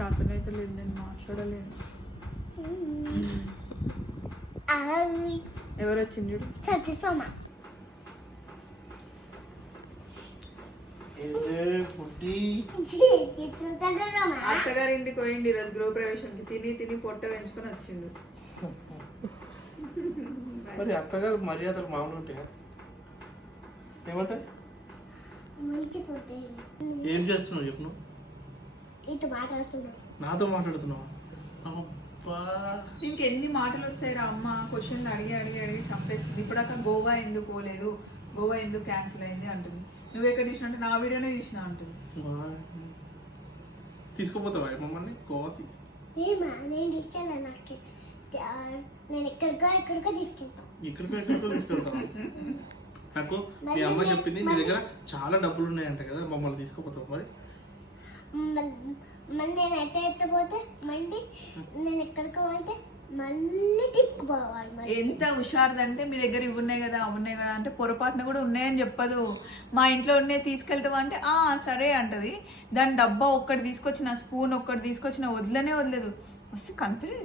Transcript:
చేతనైతే లేదు, నేను మాట్లాడలేను. ఎవరు వచ్చింది చూడు. అత్తగారి ఇంటికి పోయింది ఈరోజు గృహప్రవేశానికి. తిని తిని పొట్ట పెంచుకొని వచ్చిండు. మరి అత్తగారు మర్యాదలు మామూలు ఉంటాయా? ఏమంటాయి? ఏం చేస్తున్నావు చెప్పు నువ్వు? నాతో మాట్లాడుతున్నావా? ఇంకెన్ని మాటలు వస్తాయిరా అమ్మ, క్వశ్చన్లు అడిగి అడిగి అడిగి చంపేస్తుంది. ఇప్పుడాక గోవా ఎందుకు పోలేదు, గోవా ఎందుకు క్యాన్సిల్ అయింది అంటుంది. నువ్వు ఎక్కడ చూసినా అంటే నా వీడియోనే చూసినా అంటుంది. తీసుకుపోతావా మమ్మల్ని గోవాకి? ఎక్కడికో తీసుకెళ్తాను. నాకు మీ అమ్మ చెప్పింది నీ దగ్గర చాలా డబ్బులు ఉన్నాయంట కదా, మమ్మల్ని తీసుకుపోతావు మరి? మళ్ళీ నేను ఎట్టపోతే మళ్ళీ నేను ఎక్కడికో పోతే మళ్ళీ తిప్పుకోవాలి. ఎంత హుషారుదంటే మీ దగ్గర ఇవి ఉన్నాయి కదా అవి ఉన్నాయి కదా అంటే పొరపాటున కూడా ఉన్నాయని చెప్పదు. మా ఇంట్లో ఉన్నాయి తీసుకెళ్తావా అంటే సరే అంటది. దాని డబ్బా ఒక్కటి తీసుకొచ్చిన, స్పూన్ ఒక్కటి తీసుకొచ్చిన వదలనే వదలేదు. మస్తు కంతురి.